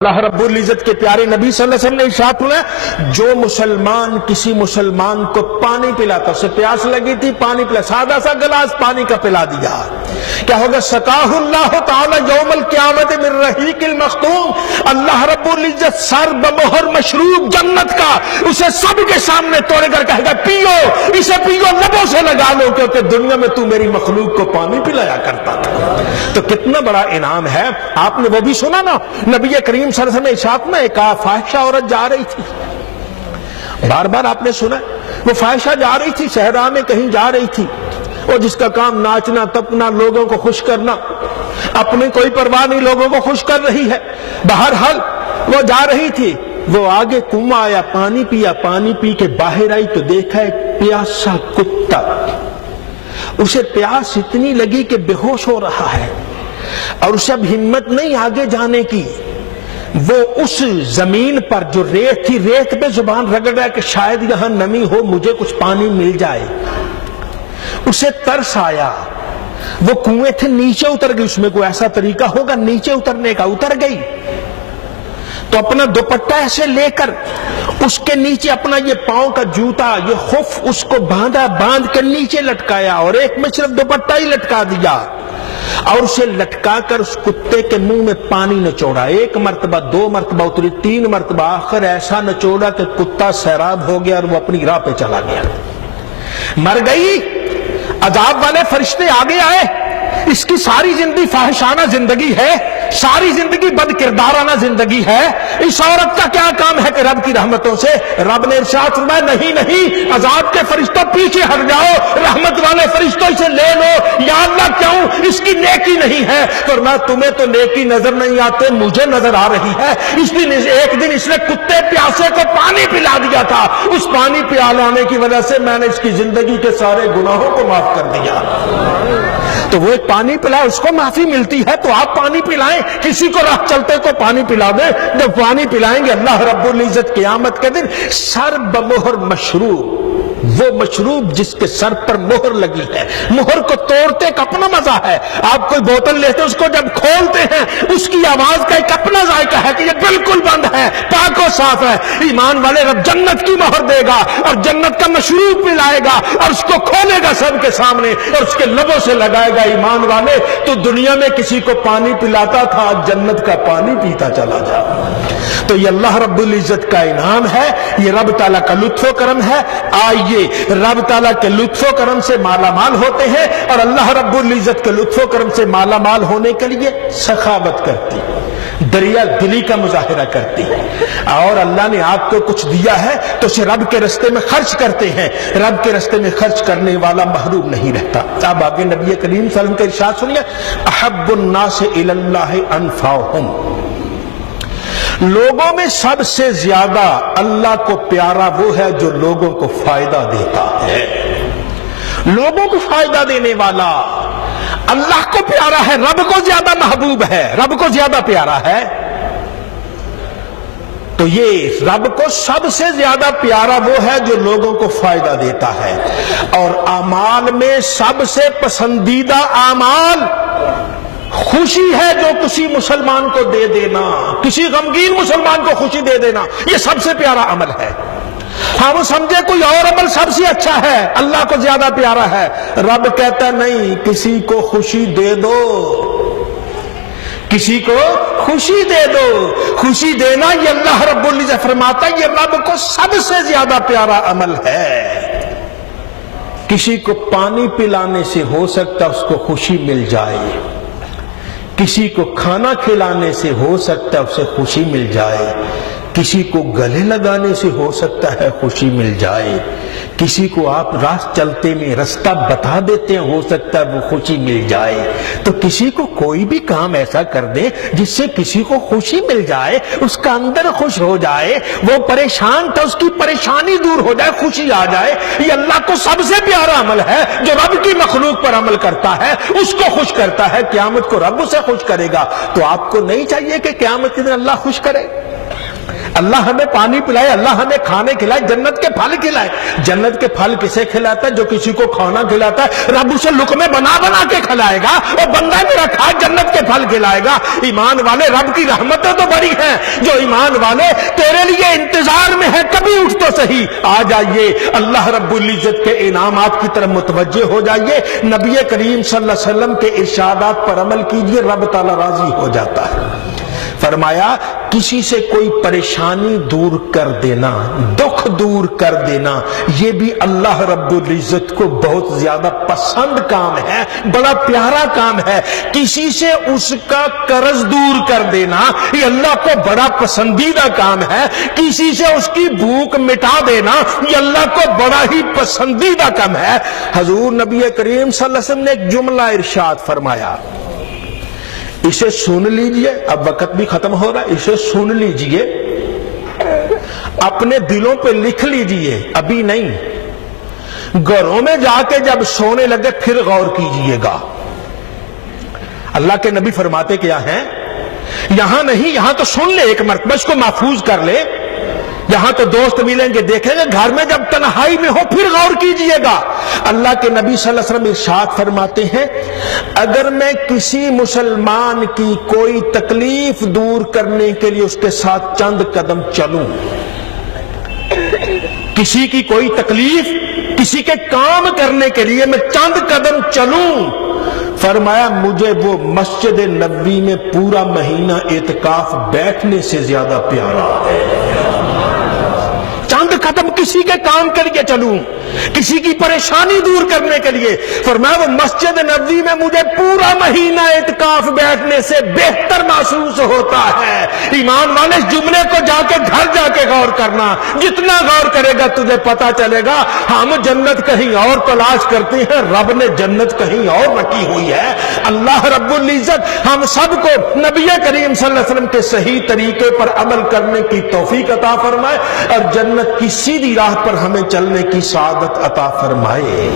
اللہ رب العزت کے پیارے نبی صلی اللہ علیہ وسلم نے ارشاد فرمایا جو مسلمان کسی مسلمان کو پانی پلاتا، اسے پیاس لگی تھی، پانی پلا، سادہ سا گلاس پانی کا پلا دیا، کیا ہوگا؟ سقاہ اللہ تعالی یوم القیامت من رحیق المختوم، اللہ رب العزت سر بمہر مشروب جنت کا اسے سب کے سامنے توڑ کر کہے گا پیو، اسے پیو، لبوں سے لگا لو، کیونکہ دنیا میں تو میری مخلوق کو پانی پلایا کرتا تھا۔ تو کتنا بڑا انعام ہے۔ آپ نے وہ بھی سنا نا، نبی کریم صلی اللہ علیہ وسلم نے ارشاد میں ایک فاحشہ عورت جا رہی تھی، بار بار آپ نے سنا، وہ فاحشہ جا رہی تھی، صحرا میں کہیں جا رہی تھی، اور جس کا کام ناچنا تپنا، لوگوں کو خوش کرنا، اپنی کوئی پرواہ نہیں، لوگوں کو خوش کر رہی ہے۔ بہرحال وہ جا رہی تھی، وہ آگے کنواں آیا، پانی پیا، پانی پی کے باہر آئی تو دیکھا ایک پیاسا کتا، اسے پیاس اتنی لگی کہ بے ہوش ہو رہا ہے، اور اسے اب ہمت نہیں آگے جانے کی۔ وہ اس زمین پر جو ریت تھی، ریت پہ زبان رگڑ رہا ہے کہ شاید یہاں نمی ہو، مجھے کچھ پانی مل جائے۔ اسے ترس آیا، وہ کنویں تھے، نیچے اتر گئی، اس میں کوئی ایسا طریقہ ہوگا نیچے اترنے کا، اتر گئی تو اپنا دوپٹہ ایسے لے کر اس کے نیچے اپنا یہ پاؤں کا جوتا، یہ خف، اس کو باندھا، باندھ کے نیچے لٹکایا، اور ایک میں صرف دوپٹہ ہی لٹکا دیا، اور اسے لٹکا کر اس کتے کے منہ میں پانی نچوڑا، ایک مرتبہ، دو مرتبہ اتری، تین مرتبہ، آخر ایسا نچوڑا کہ کتا سیراب ہو گیا اور وہ اپنی راہ پہ چلا گیا، مر گئی۔ عذاب والے فرشتے آگے آئے، اس کی ساری زندگی فاحشانہ زندگی ہے، ساری زندگی بد کردارانہ زندگی ہے، اس عورت کا کیا کام ہے کہ رب کی رحمتوں سے؟ رب نے ارشاد فرمایا نہیں نہیں، عذاب کے فرشتوں پیچھے ہٹ جاؤ، رحمت والے فرشتوں اسے لے لو۔ یا اللہ کیوں؟ اس کی نیکی نہیں ہے۔ فرمایا تمہیں تو نیکی نظر نہیں آتے، مجھے نظر آ رہی ہے۔ اس دن ایک دن اس نے کتے پیاسے کو پانی پلا دیا تھا، اس پانی پلانے کی وجہ سے میں نے اس کی زندگی کے سارے گناہوں کو معاف کر دیا۔ تو وہ ایک پانی پلائے، اس کو معافی ملتی ہے، تو آپ پانی پلائیں، کسی کو راہ چلتے کو پانی پلا دیں۔ جب پانی پلائیں گے اللہ رب العزت قیامت کے دن سر بمہر مشروب، وہ مشروب جس کے سر پر مہر لگی ہے، مہر کو توڑتے کا اپنا مزہ ہے۔ آپ کوئی بوتل لیتے اس کو جب کھولتے ہیں، اس کی آواز کا ایک اپنا ذائقہ ہے کہ یہ بالکل بند ہے، پاک و صاف ہے۔ ایمان والے رب جنت کی مہر دے گا اور جنت کا مشروب پلائے گا اور اس کو کھولے گا سب کے سامنے اور اس کے لبوں سے لگائے گا۔ ایمان والے تو دنیا میں کسی کو پانی پلاتا تھا، آج جنت کا پانی پیتا چلا جا۔ تو یہ اللہ رب العزت کا انعام ہے، یہ رب تعالیٰ کا لطف و کرم ہے۔ آئیے رب تعالیٰ کے لطف و کرم سے مالا مال ہوتے ہیں، اور اللہ رب العزت کے لطف و کرم سے مالا مال ہونے کے لیے سخاوت کرتی، دریا دلی کا مظاہرہ کرتی ہے، اور اللہ نے آپ کو کچھ دیا ہے تو اسے رب کے رستے میں خرچ کرتے ہیں۔ رب کے رستے میں خرچ کرنے والا محروم نہیں رہتا۔ اب آگے نبی کریم صلی اللہ علیہ وسلم کا ارشاد سنیے، احب الناس الی اللہ انفعہم، لوگوں میں سب سے زیادہ اللہ کو پیارا وہ ہے جو لوگوں کو فائدہ دیتا ہے۔ لوگوں کو فائدہ دینے والا اللہ کو پیارا ہے، رب کو زیادہ محبوب ہے، رب کو زیادہ پیارا ہے۔ تو یہ رب کو سب سے زیادہ پیارا وہ ہے جو لوگوں کو فائدہ دیتا ہے، اور اعمال میں سب سے پسندیدہ اعمال خوشی ہے جو کسی مسلمان کو دے دینا، کسی غمگین مسلمان کو خوشی دے دینا، یہ سب سے پیارا عمل ہے۔ ہاں وہ سمجھے کوئی اور عمل سب سے اچھا ہے، اللہ کو زیادہ پیارا ہے، رب کہتا نہیں، کسی کو خوشی دے دو، کسی کو خوشی دے دو۔ خوشی دینا یہ اللہ رب العزت فرماتا ہے یہ رب کو سب سے زیادہ پیارا عمل ہے۔ کسی کو پانی پلانے سے ہو سکتا ہے اس کو خوشی مل جائے، کسی کو کھانا کھلانے سے ہو سکتا ہے اسے خوشی مل جائے، کسی کو گلے لگانے سے ہو سکتا ہے خوشی مل جائے، کسی کو آپ راہ چلتے میں رستہ بتا دیتے ہیں ہو سکتا ہے وہ خوشی مل جائے۔ تو کسی کو کوئی بھی کام ایسا کر دیں جس سے کسی کو خوشی مل جائے، اس کا اندر خوش ہو جائے، وہ پریشان تھا اس کی پریشانی دور ہو جائے، خوشی آ جائے، یہ اللہ کو سب سے پیارا عمل ہے۔ جو رب کی مخلوق پر عمل کرتا ہے اس کو خوش کرتا ہے، قیامت کو رب اسے خوش کرے گا۔ تو آپ کو نہیں چاہیے کہ قیامت کے دن اللہ خوش کرے؟ اللہ ہمیں پانی پلائے, اللہ ہمیں کھانے کھلائے, جنت کے پھل کھلائے. جنت کے پھل کسے کھلاتا ہے؟ جو کسی کو کھانا کھلاتا ہے. رب اسے لقمے بنا بنا کے کھلائے گا, اور بندہ میرا کھا جنت کے پھل کھلائے گا. ایمان والے, رب کی رحمتیں تو بڑی ہیں. جو ایمان والے تیرے لیے انتظار میں ہے, کبھی اٹھ تو صحیح, آ جائیے اللہ رب العزت کے انعامات کی طرف متوجہ ہو جائیے. نبی کریم صلی اللہ علیہ وسلم کے ارشادات پر عمل کیجیے, رب تعالی راضی ہو جاتا ہے. فرمایا کسی سے کوئی پریشانی دور کر دینا, دکھ دور کر دینا, یہ بھی اللہ رب العزت کو بہت زیادہ پسند کام ہے, بڑا پیارا کام ہے. کسی سے اس کا قرض دور کر دینا, یہ اللہ کو بڑا پسندیدہ کام ہے. کسی سے اس کی بھوک مٹا دینا, یہ اللہ کو بڑا ہی پسندیدہ کام ہے. حضور نبی کریم صلی اللہ علیہ وسلم نے ایک جملہ ارشاد فرمایا, اسے سن لیجئے, اب وقت بھی ختم ہو رہا ہے, اسے سن لیجئے, اپنے دلوں پہ لکھ لیجئے, ابھی نہیں, گھروں میں جا کے جب سونے لگے پھر غور کیجئے گا. اللہ کے نبی فرماتے کیا ہیں, یہاں نہیں, یہاں تو سن لے ایک مرتبہ, اس کو محفوظ کر لے. یہاں تو دوست ملیں گے, دیکھیں گے, گھر میں جب تنہائی میں ہو پھر غور کیجئے گا. اللہ کے نبی صلی اللہ علیہ وسلم ارشاد فرماتے ہیں, اگر میں کسی مسلمان کی کوئی تکلیف دور کرنے کے لیے اس کے ساتھ چند قدم چلوں, کسی کی کوئی تکلیف, کسی کے کام کرنے کے لیے میں چند قدم چلوں, فرمایا مجھے وہ مسجد نبوی میں پورا مہینہ اعتکاف بیٹھنے سے زیادہ پیارا ہے. چند قدم کسی کے کام کے لیے چلوں, کسی کی پریشانی دور کرنے کے لیے, فرمایا وہ مسجد نبوی میں مجھے پورا مہینہ اعتکاف بیٹھنے سے بہتر محسوس ہوتا ہے. ایمان والے, اس جملے کو جا کے گھر جا کے غور کرنا, جتنا غور کرے گا تجھے پتا چلے گا ہم جنت کہیں اور تلاش کرتے ہیں, رب نے جنت کہیں اور رکھی ہوئی ہے. اللہ رب العزت ہم سب کو نبی کریم صلی اللہ علیہ وسلم کے صحیح طریقے پر عمل کرنے کی توفیق عطا فرمائے, اور جنت کی سیدھی راہ پر ہمیں چلنے کی سعادت عطا فرمائے.